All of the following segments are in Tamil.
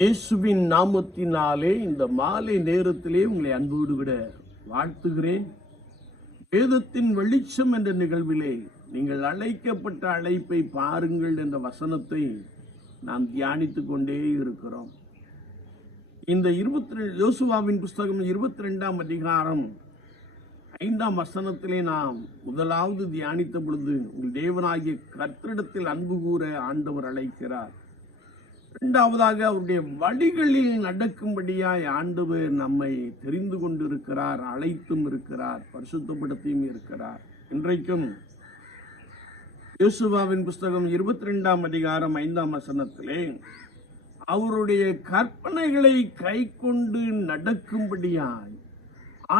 இயேசுவின் நாமத்தினாலே இந்த மாலை நேரத்திலே உங்களை அன்போடு விட வாழ்த்துகிறேன். வேதத்தின் வெளிச்சம் என்ற நிகழ்விலே நீங்கள் அழைக்கப்பட்ட அழைப்பை பாருங்கள் என்ற வசனத்தை நாம் தியானித்துக் கொண்டே இருக்கிறோம். இந்த யோசுவாவின் புஸ்தகம் 22ஆம் அதிகாரம் 5ஆம் வசனத்திலே நாம் முதலாவது தியானித்த பொழுது, உங்கள் தேவனாகிய கர்த்தரிடத்தில் அன்பு கூற ஆண்டவர் அழைக்கிறார். இரண்டாவதாக, அவருடைய வழிகளில் நடக்கும்படியாய் ஆண்டவர் நம்மை தெரிந்து கொண்டிருக்கிறார், அழைத்தும் இருக்கிறார், பரிசுத்தப்படுத்தியும் இருக்கிறார். இன்றைக்கும் யோசுவாவின் புஸ்தகம் 22ஆம் அதிகாரம் 5ஆம் வசனத்திலே அவருடைய கற்பனைகளை கை கொண்டு நடக்கும்படியாய்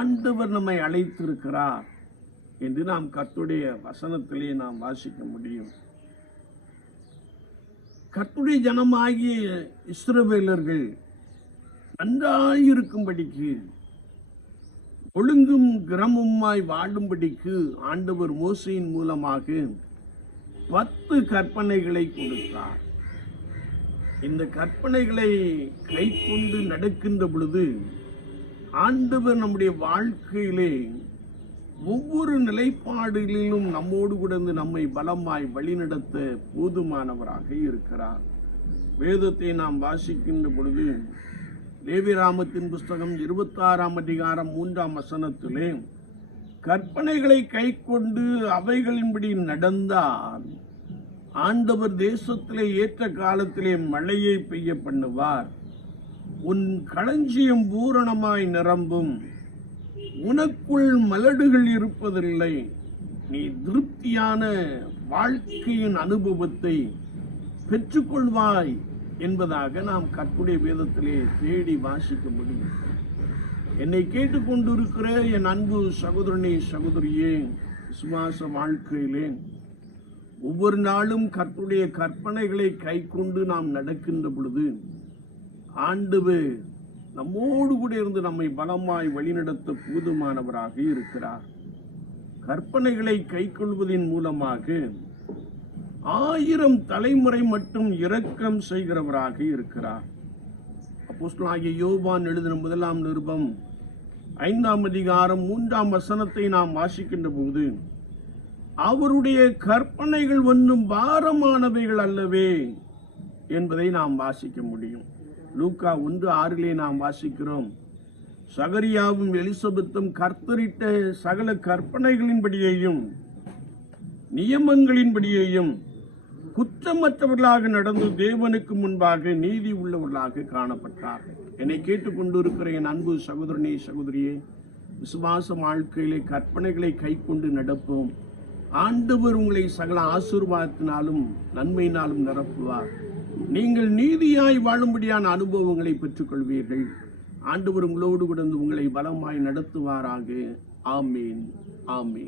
ஆண்டவர் நம்மை அழைத்திருக்கிறார் என்று நாம் கர்த்தருடைய வசனத்திலே நாம் வாசிக்க முடியும். கர்த்தருடைய ஜனமாகிய இஸ்ரவேலர்கள் நன்றாயிருக்கும்படிக்கு, ஒழுங்கும் கிரமமாய் வாழும்படிக்கு ஆண்டவர் மோசையின் மூலமாக 10 கற்பனைகளை கொடுத்தார். இந்த கற்பனைகளை கை கொண்டு நடக்கின்ற பொழுது ஆண்டவர் நம்முடைய வாழ்க்கையிலே ஒவ்வொரு நிலைப்பாடுகளிலும் நம்மோடு கூட நம்மை பலமாய் வழிநடத்த போதுமானவராக இருக்கிறார். வேதத்தை நாம் வாசிக்கின்ற பொழுது லேவியராகமத்தின் புஸ்தகம் 26ஆம் அதிகாரம் 3ஆம் வசனத்திலே, கற்பனைகளை கை கொண்டு அவைகளின்படி நடந்தால் ஆண்டவர் தேசத்திலே ஏற்ற காலத்திலே மழையை பெய்ய பண்ணுவார், உன் களஞ்சியம் பூரணமாய் நிரம்பும், உனக்குள் மலடுகள் இருப்பதில்லை, நீ திருப்தியான வாழ்க்கையின் அனுபவத்தை பெற்றுக்கொள்வாய் என்பதாக நாம் கர்த்தருடைய வேதத்திலே தேடி வாசிக்க முடியும். என்னை கேட்டுக்கொண்டிருக்கிற என் அன்பு சகோதரனே, சகோதரியே, விசுவாச வாழ்க்கையிலே ஒவ்வொரு நாளும் கர்த்தருடைய கற்பனைகளை கை கொண்டு நாம் நடக்கின்ற பொழுது ஆண்டவர் நம்மோடு கூட இருந்து நம்மை பலமாய் வழிநடத்த போதுமானவராக இருக்கிறார். கற்பனைகளை கை கொள்வதன் மூலமாக 1000 தலைமுறை மட்டும் இரக்கம் செய்கிறவராக இருக்கிறார். அப்போஸ்தலனாகிய யோவான் எழுதின 1ஆம் நிருபம் 5ஆம் அதிகாரம் 3ஆம் வசனத்தை நாம் வாசிக்கின்ற போது, அவருடைய கற்பனைகள் ஒன்றும் பாரமானவைகள் அல்லவே என்பதை நாம் வாசிக்க முடியும். லூக்கா 1:6 நாம் வாசிக்கிறோம், சகரியாவும் எலிசபெத்தும் கர்த்தரிட்ட சகல கற்பனைகளின்படியையும் நியமங்களின்படியையும் குற்றமற்றவர்களாக நடந்து தேவனுக்கு முன்பாக நீதி உள்ளவர்களாக காணப்பட்டார்கள். என்னை கேட்டுக்கொண்டிருக்கிற என் அன்பு சகோதரனே, சகோதரியே, விசுவாச வாழ்க்கையிலே கற்பனைகளை கை கொண்டு நடப்போம். ஆண்டவர் உங்களை சகல ஆசீர்வாதத்தினாலும் நன்மையினாலும் நிரப்புவார். நீங்கள் நீதியாய் வாழும்படியான அனுபவங்களை பெற்றுக் கொள்வீர்கள். ஆண்டவர் உங்களோடு கூட உங்களை பலமாய் நடத்துவாராக. ஆமீன், ஆமீன்.